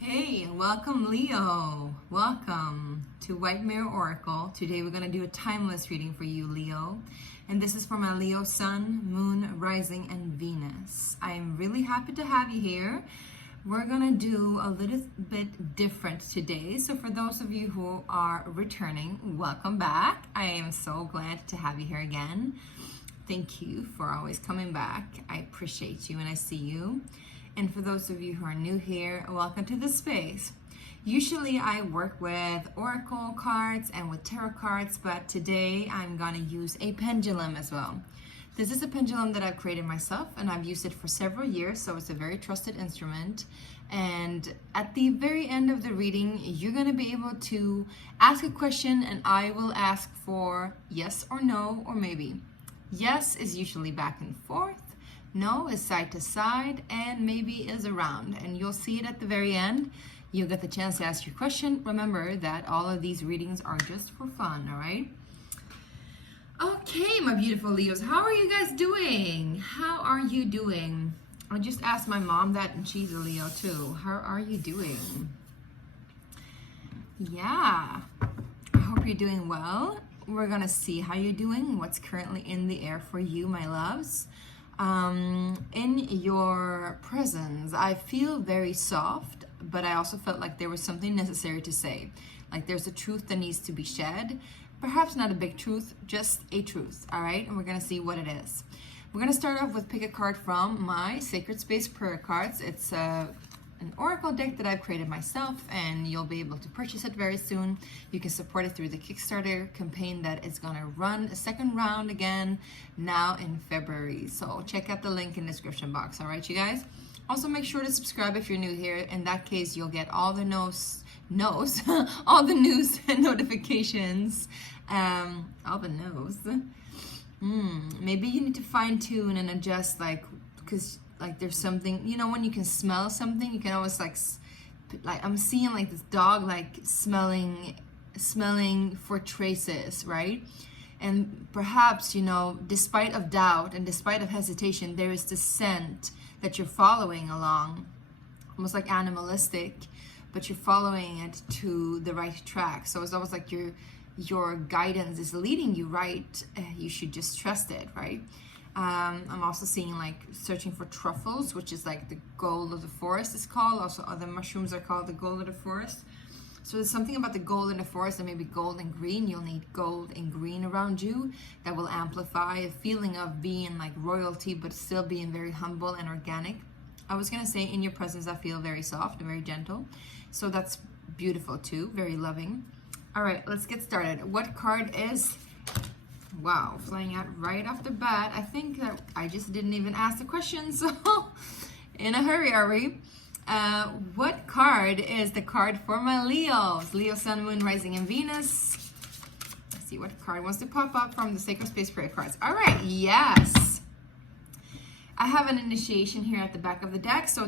Hey, welcome Leo. Welcome to White Mirror Oracle. Today we're going to do a timeless reading for you, Leo. And this is for my Leo Sun, Moon, Rising, and Venus. I'm really happy to have you here. We're going to do a little bit different today. So for those of you who are returning, welcome back. I am so glad to have you here again. Thank you for always coming back. I appreciate you and I see you. And for those of you who are new here, welcome to the space. Usually I work with oracle cards and with tarot cards, but today I'm gonna use a pendulum as well. This is a pendulum that I've created myself and I've used it for several years, so it's a very trusted instrument. And at the very end of the reading, you're gonna be able to ask a question and I will ask for yes or no or maybe. Yes is usually back and forth. No is side to side, and maybe is around, and you'll see it at the very end. You'll get the chance to ask your question. Remember that all of these readings are just for fun, all right? Okay, my beautiful Leos, how are you guys doing? How are you doing? I just asked my mom that, and she's a Leo too. How are you doing? Yeah, I hope you're doing well. We're gonna see how you're doing, what's currently in the air for you, my loves. In your presence, I feel very soft, but I also felt like there was something necessary to say. Like there's a truth that needs to be shed. Perhaps not a big truth, just a truth, all right? And we're gonna see what it is. We're gonna start off with pick a card from my Sacred Space Prayer Cards. It's an oracle deck that I've created myself, and you'll be able to purchase it very soon. You can support it through the Kickstarter campaign that is going to run a second round again now in February. So check out the link in the description box. All right, you guys. Also, make sure to subscribe if you're new here. In that case, you'll get all the all the news and notifications. All the no's. Maybe you need to fine tune and adjust, because there's something, you know, when you can smell something, you can always like I'm seeing like this dog like smelling for traces, right? And perhaps, you know, despite of doubt and despite of hesitation, there is this scent that you're following along, almost like animalistic, but you're following it to the right track. So it's almost like your guidance is leading you right. You should just trust it, right? I'm also seeing like searching for truffles, which is like the gold of the forest is called. Also other mushrooms are called the gold of the forest. So there's something about the gold in the forest, and maybe gold and green. You'll need gold and green around you that will amplify a feeling of being like royalty, but still being very humble and organic. I was gonna say in your presence, I feel very soft and very gentle. So that's beautiful too, very loving. All right, let's get started. What card is... Wow, flying out right off the bat. I think that I just didn't even ask the question, so in a hurry are we? What card is the card for my Leos? Leo, Sun, Moon, Rising, and Venus. Let's see what card wants to pop up from the Sacred Space Prayer Cards. All right, yes. I have an initiation here at the back of the deck, so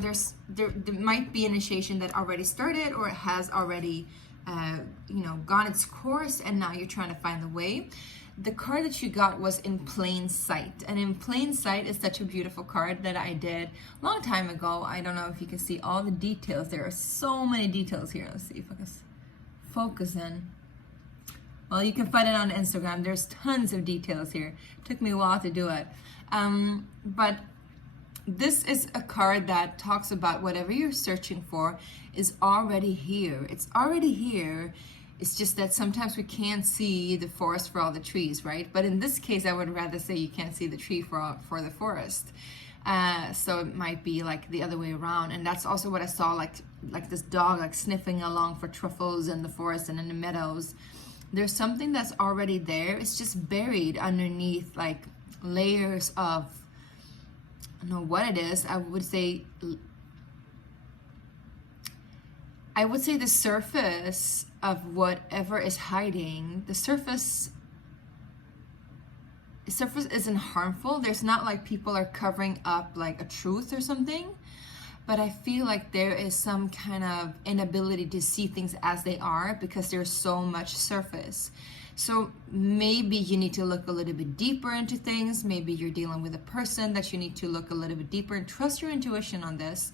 there might be initiation that already started or it has already gone its course, and now you're trying to find the way. The card that you got was in plain sight, and in plain sight is such a beautiful card that I did a long time ago. I don't know if you can see all the details. There are so many details here. Let's see if I can focus in. Well, you can find it on Instagram. There's tons of details here. It took me a while to do it. But this is a card that talks about whatever you're searching for is already here. It's already here. It's just that sometimes we can't see the forest for all the trees, right? But in this case, I would rather say you can't see the tree for the forest. So it might be like the other way around. And that's also what I saw, like this dog like sniffing along for truffles in the forest and in the meadows. There's something that's already there. It's just buried underneath like layers of, I don't know what it is. I would say the surface of whatever is hiding. The surface isn't harmful. There's not like people are covering up like a truth or something, but I feel like there is some kind of inability to see things as they are because there's so much surface. So maybe you need to look a little bit deeper into things. Maybe you're dealing with a person that you need to look a little bit deeper and trust your intuition on this.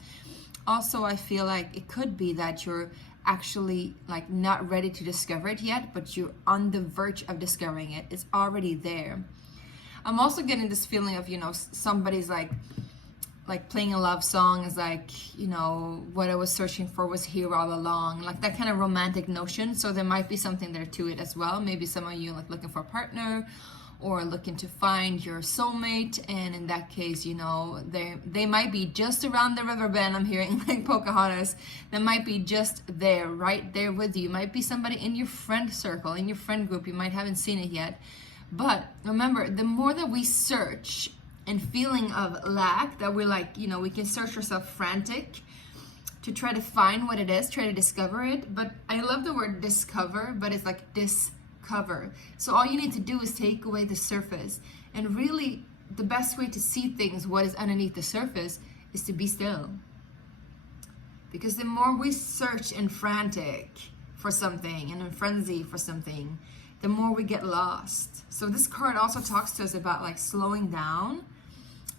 Also, I feel like it could be that you're actually like not ready to discover it yet, but you're on the verge of discovering it. It's already there. I'm also getting this feeling of, you know, somebody's like playing a love song is like, you know, what I was searching for was here all along, like that kind of romantic notion. So there might be something there to it as well. Maybe some of you like looking for a partner or looking to find your soulmate, and in that case, you know, they might be just around the river bend. I'm hearing like Pocahontas. They might be just there, right there with you. Might be somebody in your friend circle, in your friend group. You might haven't seen it yet, but remember, the more that we search and feeling of lack, that we're like, you know, we can search ourselves frantic to try to find what it is, try to discover it. But I love the word discover, but it's like discover. So all you need to do is take away the surface. And really, the best way to see things, what is underneath the surface, is to be still. Because the more we search and frantic for something and in frenzy for something, the more we get lost. So this card also talks to us about like slowing down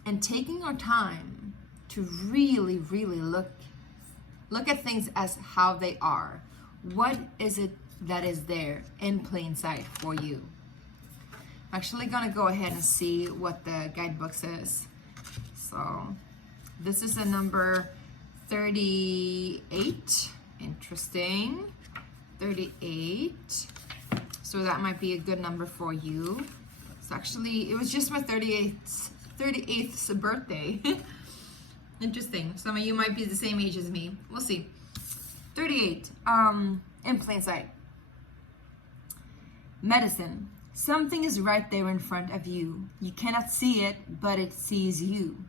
and taking our time to really, really look at things as how they are. What is it that is there in plain sight for you? I'm actually gonna go ahead and see what the guidebook says. So this is a number 38. Interesting. 38. So that might be a good number for you. So actually, it was just my 38th birthday. Interesting. Some of you might be the same age as me. We'll see. 38. In plain sight. Medicine. Something is right there in front of you. You cannot see it, but it sees you.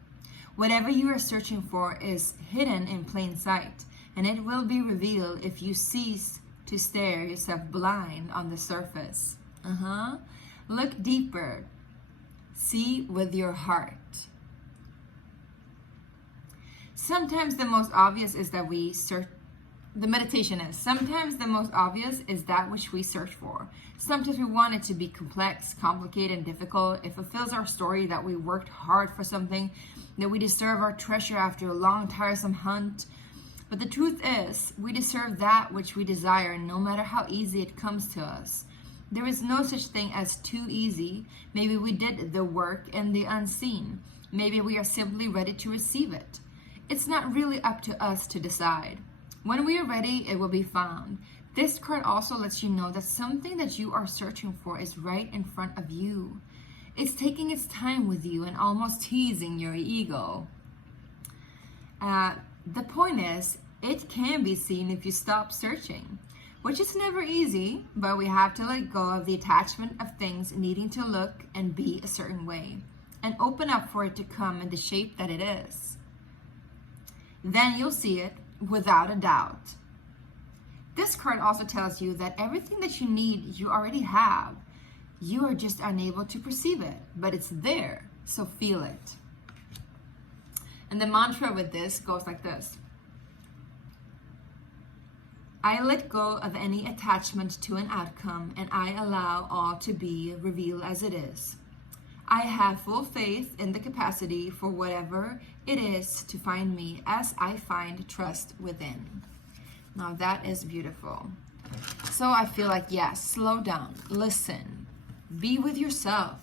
Whatever you are searching for is hidden in plain sight, and it will be revealed if you cease to stare yourself blind on the surface. Look deeper. See with your heart. Sometimes the most obvious is that we search. The meditation is, sometimes the most obvious is that which we search for. Sometimes we want it to be complex, complicated, and difficult. It fulfills our story that we worked hard for something, that we deserve our treasure after a long, tiresome hunt. But the truth is, we deserve that which we desire, no matter how easy it comes to us. There is no such thing as too easy. Maybe we did the work in the unseen. Maybe we are simply ready to receive it. It's not really up to us to decide. When we are ready, it will be found. This card also lets you know that something that you are searching for is right in front of you. It's taking its time with you and almost teasing your ego. The point is, it can be seen if you stop searching, which is never easy, but we have to let go of the attachment of things needing to look and be a certain way, and open up for it to come in the shape that it is. Then you'll see it without a doubt. This card also tells you that everything that you need, you already have. You are just unable to perceive it, but it's there, so feel it. And the mantra with this goes like this. I let go of any attachment to an outcome, and I allow all to be revealed as it is. I have full faith in the capacity for whatever it is to find me as I find trust within. Now that is beautiful. So I feel like, yes, slow down, listen, be with yourself,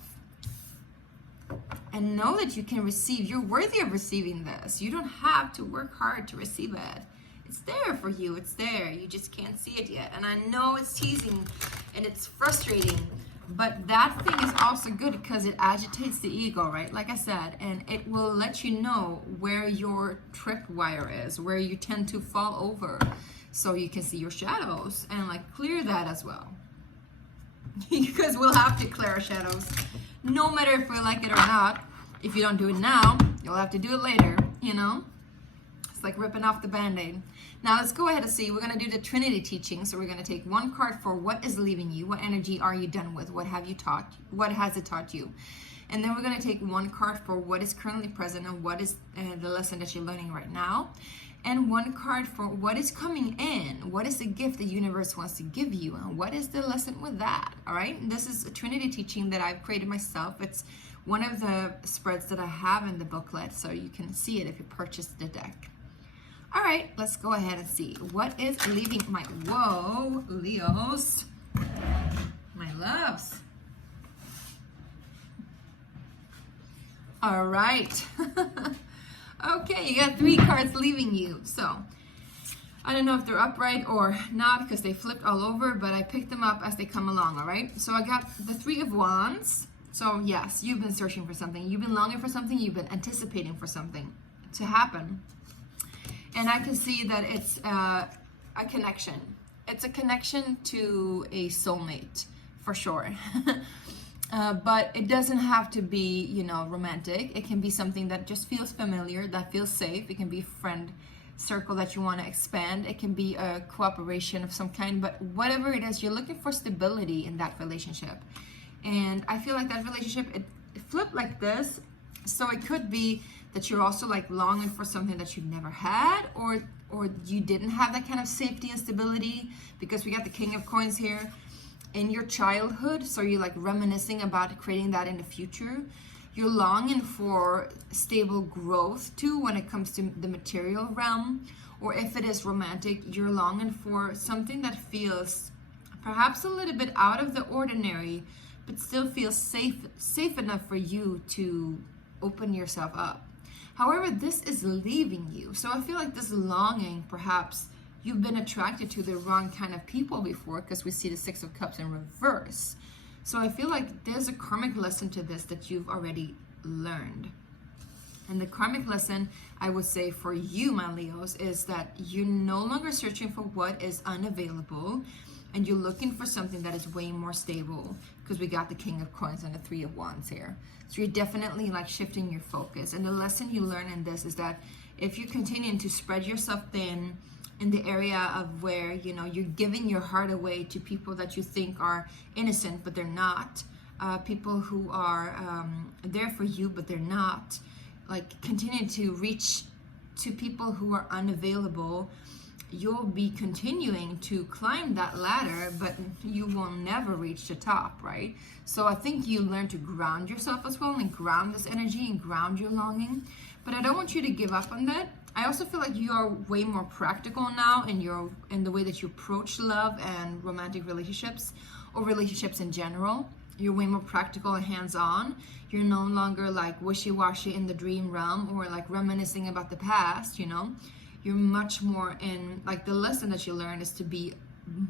and know that you can receive. You're worthy of receiving this. You don't have to work hard to receive it. It's there for you. It's there. You just can't see it yet. And I know it's teasing and it's frustrating, but that thing is also good because it agitates the ego, right? Like I said, and it will let you know where your tripwire is, where you tend to fall over, so you can see your shadows and like clear that as well. Because we'll have to clear our shadows, no matter if we like it or not. If you don't do it now, you'll have to do it later, you know? It's like ripping off the Band-Aid. Now let's go ahead and see. We're going to do the Trinity teaching. So we're going to take one card for what is leaving you. What energy are you done with? What have you taught? What has it taught you? And then we're going to take one card for what is currently present and what is the lesson that you're learning right now. And one card for what is coming in. What is the gift the universe wants to give you? And what is the lesson with that? All right. And this is a Trinity teaching that I've created myself. It's one of the spreads that I have in the booklet, so you can see it if you purchase the deck. All right, let's go ahead and see what is leaving my, whoa, Leos, my loves. All right. Okay, you got 3 cards leaving you. So I don't know if they're upright or not because they flipped all over, but I picked them up as they come along, all right? So I got the 3 of Wands. So yes, you've been searching for something. You've been longing for something. You've been anticipating for something to happen. And I can see that it's a connection. It's a connection to a soulmate, for sure. But it doesn't have to be, you know, romantic. It can be something that just feels familiar, that feels safe. It can be a friend circle that you want to expand. It can be a cooperation of some kind, but whatever it is, you're looking for stability in that relationship. And I feel like that relationship, it flipped like this. So it could be that you're also like longing for something that you've never had, or you didn't have that kind of safety and stability, because we got the King of Coins here in your childhood. So you're like reminiscing about creating that in the future. You're longing for stable growth too when it comes to the material realm, or if it is romantic, you're longing for something that feels perhaps a little bit out of the ordinary, but still feels safe enough for you to open yourself up. However, this is leaving you. So I feel like this longing, perhaps you've been attracted to the wrong kind of people before, because we see the 6 of Cups in reverse. So I feel like there's a karmic lesson to this that you've already learned. And the karmic lesson, I would say for you, my Leos, is that you're no longer searching for what is unavailable, and you're looking for something that is way more stable, because we got the King of Coins and the 3 of Wands here. So you're definitely like shifting your focus. And the lesson you learn in this is that if you continue to spread yourself thin in the area of where, you know, you're giving your heart away to people that you think are innocent, but they're not, people who are there for you, but they're not, like continue to reach to people who are unavailable, you'll be continuing to climb that ladder, but you will never reach the top, right? So I think you learn to ground yourself as well, and ground this energy and ground your longing. But I don't want you to give up on that. I also feel like you are way more practical now in the way that you approach love and romantic relationships, or relationships in general. You're way more practical and hands-on. You're no longer like wishy-washy in the dream realm, or like reminiscing about the past, you know? You're much more in, like, the lesson that you learn is to be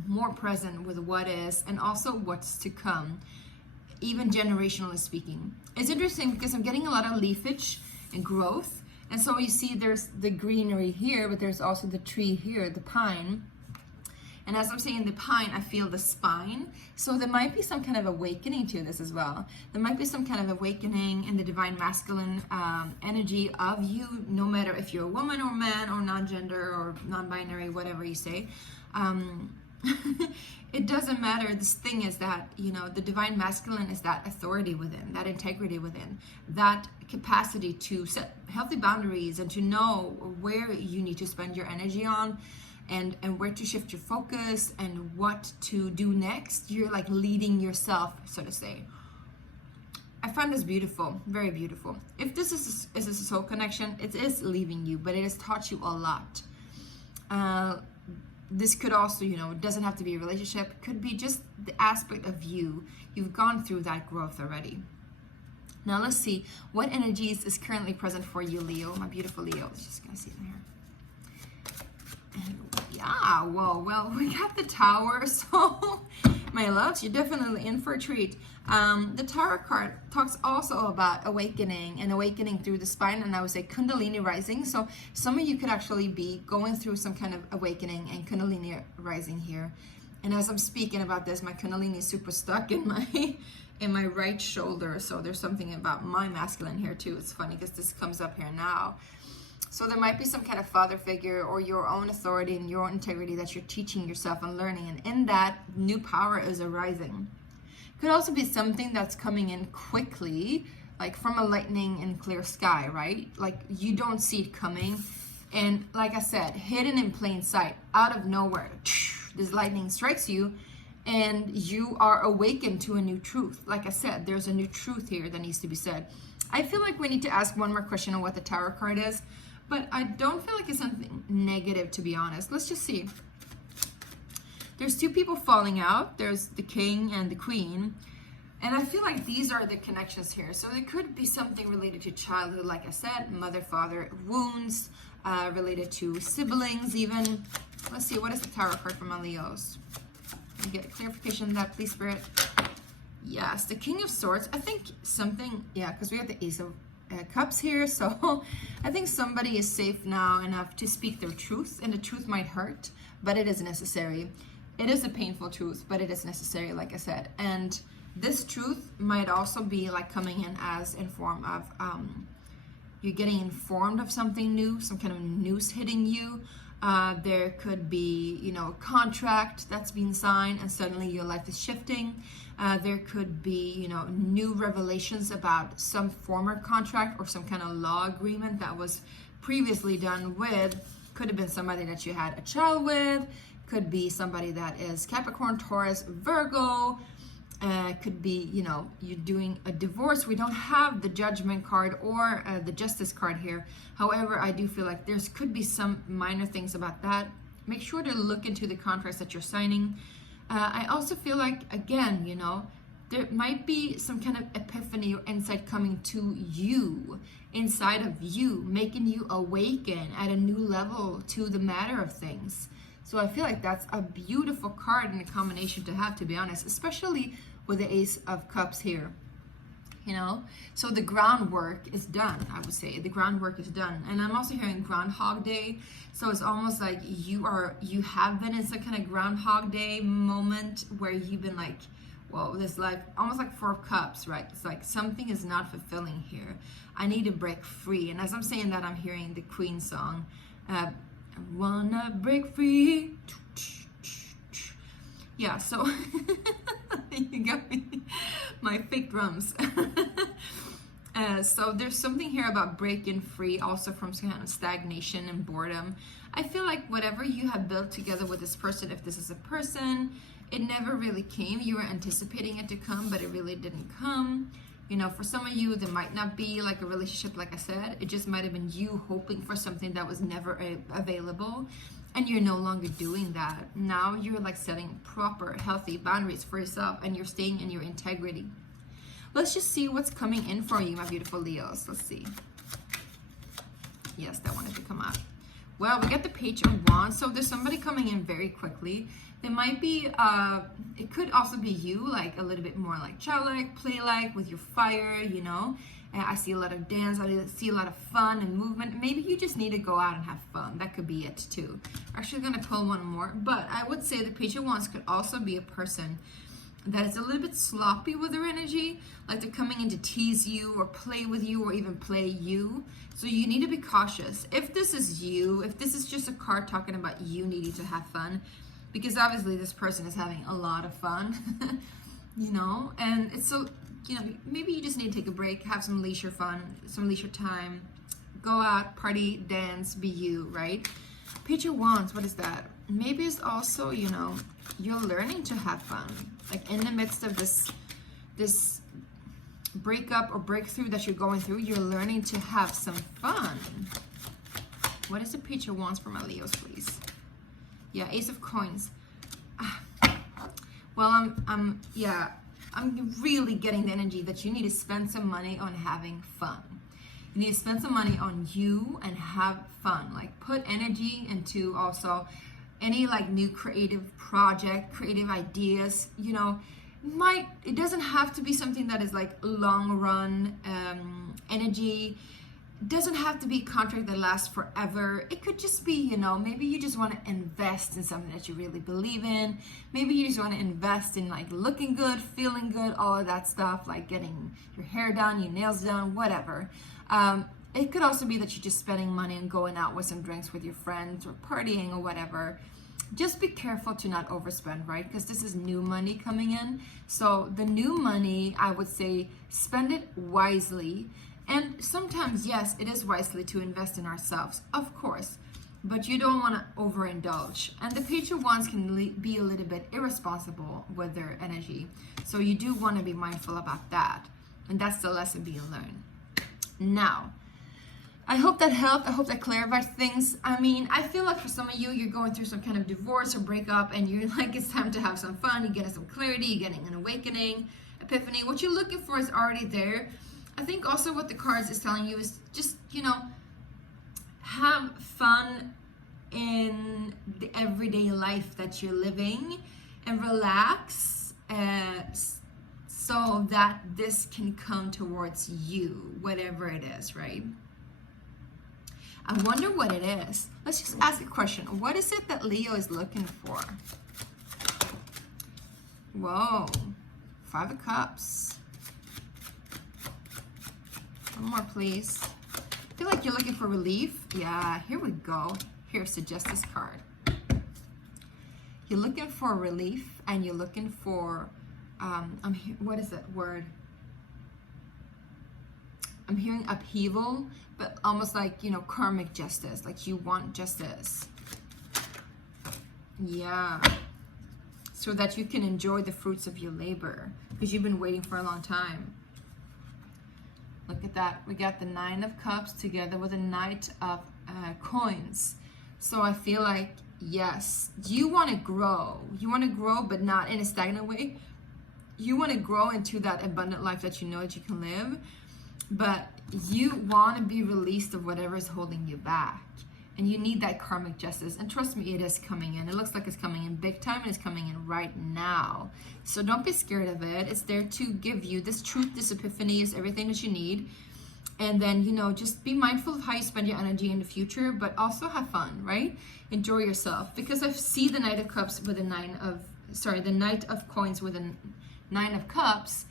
more present with what is and also what's to come, even generationally speaking. It's interesting because I'm getting a lot of leafage and growth. And so you see there's the greenery here, but there's also the tree here, the pine. And as I'm saying the pine, I feel the spine. So there might be some kind of awakening to this as well. There might be some kind of awakening in the divine masculine energy of you, no matter if you're a woman or man or non-gender or non-binary, whatever you say. It doesn't matter. This thing is that, you know, the divine masculine is that authority within, that integrity within, that capacity to set healthy boundaries and to know where you need to spend your energy on, and where to shift your focus and what to do next. You're like leading yourself, so to say. I find this beautiful, very beautiful. If this is a soul connection, it is leaving you, but it has taught you a lot. This could also, you know, it doesn't have to be a relationship. It could be just the aspect of you. You've gone through that growth already. Now let's see what energies is currently present for you, Leo, my beautiful Leo. Just gonna see in here. And yeah, whoa, well, we got the Tower, so my loves, you're definitely in for a treat. The Tower card talks also about awakening and awakening through the spine, and I would say Kundalini rising. So some of you could actually be going through some kind of awakening and Kundalini rising here. And as I'm speaking about this, my Kundalini is super stuck in my right shoulder. So there's something about my masculine here too. It's funny because this comes up here now. So there might be some kind of father figure or your own authority and your own integrity that you're teaching yourself and learning. And in that, new power is arising. Could also be something that's coming in quickly, like from a lightning and clear sky, right? Like you don't see it coming. And like I said, hidden in plain sight, out of nowhere, this lightning strikes you and you are awakened to a new truth. Like I said, there's a new truth here that needs to be said. I feel like we need to ask one more question on what the Tower card is. but I don't feel like it's something negative, to be honest. Let's just see. There's two people falling out. There's the king and the queen. And I feel like these are the connections here. So it could be something related to childhood, like I said, mother, father wounds, related to siblings even. Let's see, what is the tarot card for my Leos? Can I get a clarification on that, please, Spirit? Yes, the King of Swords. I think something, yeah, because we have the Ace of Cups here. So I think somebody is safe now enough to speak their truth, and the truth might hurt, but it is necessary. It is a painful truth, but it is necessary, like I said. And this truth might also be like coming in as in form of you're getting informed of something new, some kind of news hitting you. There could be, you know, a contract that's been signed and suddenly your life is shifting. There could be, you know, new revelations about some former contract or some kind of law agreement that was previously done with. Could have been somebody that you had a child with. Could be somebody that is Capricorn, Taurus, Virgo. Could be, you know, you're doing a divorce. We don't have the Judgment card or the Justice card here. However, I do feel like there's could be some minor things about that. Make sure to look into the contracts that you're signing. I also feel like, again, you know, there might be some kind of epiphany or insight coming to you, inside of you, making you awaken at a new level to the matter of things. So I feel like that's a beautiful card and a combination to have, to be honest, especially with the Ace of Cups here, you know? So the groundwork is done, I would say. The groundwork is done. And I'm also hearing Groundhog Day. So it's almost like you have been in some kind of Groundhog Day moment where you've been like, well, this life, almost like Four of Cups, right? It's like something is not fulfilling here. I need to break free. And as I'm saying that, I'm hearing the Queen song, I wanna break free. Yeah, so you got me, my fake drums. So there's something here about breaking free, also from some kind of stagnation and boredom. I feel like whatever you have built together with this person, if this is a person, it never really came. You were anticipating it to come, but it really didn't come. You know, for some of you, there might not be like a relationship, like I said. It just might have been you hoping for something that was never available, and you're no longer doing that. Now you're like setting proper, healthy boundaries for yourself, and you're staying in your integrity. Let's just see what's coming in for you, my beautiful Leos. Let's see. Yes, that wanted to come out. Well, we got the Page of Wands. So there's somebody coming in very quickly. There might be, it could also be you, like a little bit more like childlike, play-like with your fire, you know. And I see a lot of dance, I see a lot of fun and movement. Maybe you just need to go out and have fun. That could be it too. Actually, I'm gonna pull one more. But I would say the Page of Wands could also be a person that is a little bit sloppy with their energy, like they're coming in to tease you or play with you or even play you. So you need to be cautious. If this is you, if this is just a card talking about you needing to have fun, because obviously this person is having a lot of fun, you know, and it's so, you know, maybe you just need to take a break, have some leisure fun, some leisure time, go out, party, dance, be you, right? Page of Wands, what is that? Maybe it's also, you know, you're learning to have fun. Like in the midst of this breakup or breakthrough that you're going through, you're learning to have some fun. What is the Page of Wands for my Leos, please? Yeah, Ace of Coins. Well, I'm really getting the energy that you need to spend some money on having fun. You need to spend some money on you and have fun. Like put energy into also any like new creative project, creative ideas, you know. It doesn't have to be something that is like long run energy. It doesn't have to be a contract that lasts forever. It could just be, you know, maybe you just want to invest in something that you really believe in. Maybe you just want to invest in like looking good, feeling good, all of that stuff, like getting your hair done, your nails done, whatever. It could also be that you're just spending money and going out with some drinks with your friends or partying or whatever. Just be careful to not overspend, right? Because this is new money coming in. So the new money, I would say, spend it wisely. And sometimes, yes, it is wisely to invest in ourselves, of course, but you don't want to overindulge. And the Page of Wands can be a little bit irresponsible with their energy. So you do want to be mindful about that. And that's the lesson being learned. Now, I hope that helped. I hope that clarified things. I mean, I feel like for some of you, you're going through some kind of divorce or breakup and you're like, it's time to have some fun. You're getting some clarity, you're getting an awakening, epiphany. What you're looking for is already there. I think also what the cards is telling you is just, you know, have fun in the everyday life that you're living and relax so that this can come towards you, whatever it is, right? I wonder what it is. Let's just ask a question. What is it that Leo is looking for? Whoa, 5 of Cups. One more, please. I feel like you're looking for relief. Yeah, here we go. Here, suggest this card. You're looking for relief and you're looking for, what is that word? I'm hearing upheaval, but almost like, you know, karmic justice. Like you want justice. Yeah. So that you can enjoy the fruits of your labor because you've been waiting for a long time. Look at that. We got the 9 of Cups together with a Knight of Coins. So I feel like, yes, you want to grow. You want to grow, but not in a stagnant way. You want to grow into that abundant life that you know that you can live. But you want to be released of whatever is holding you back. And you need that karmic justice. And trust me, it is coming in. It looks like it's coming in big time and it's coming in right now. So don't be scared of it. It's there to give you this truth, this epiphany is everything that you need. And then, you know, just be mindful of how you spend your energy in the future, but also have fun, right? Enjoy yourself. Because I see the Knight of Cups with the the Knight of Coins with a 9 of Cups.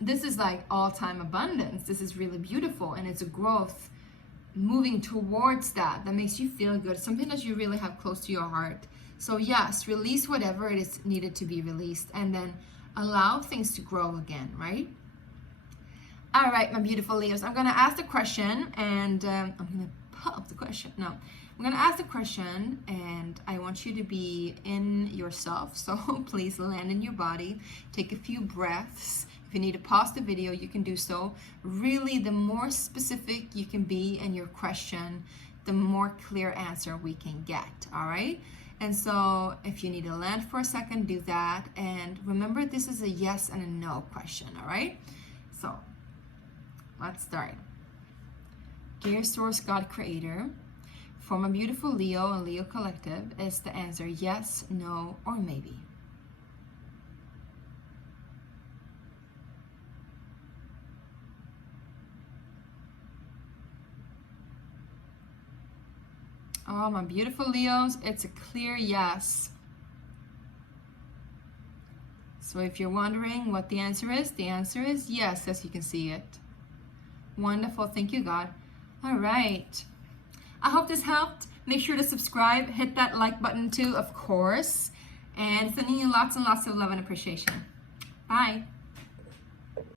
This is like all-time abundance. This is really beautiful, and it's a growth moving towards that makes you feel good, something that you really have close to your heart. So yes, release whatever it is needed to be released, and then allow things to grow again, right? All right, my beautiful Leos, I'm gonna ask the question, and I'm gonna pop the question. No, I'm gonna ask the question, and I want you to be in yourself. So please land in your body, take a few breaths. If you need to pause the video, you can do so. Really, the more specific you can be in your question, the more clear answer we can get, all right? And so if you need to land for a second, do that. And remember, this is a yes and a no question, all right? So let's start. Dear Source God Creator, for my beautiful Leo and Leo Collective, is the answer yes, no, or maybe? Oh, my beautiful Leos, it's a clear yes. So if you're wondering what the answer is yes, as you can see it. Wonderful, thank you, God. All right. I hope this helped. Make sure to subscribe, hit that like button too, of course. And sending you lots and lots of love and appreciation. Bye.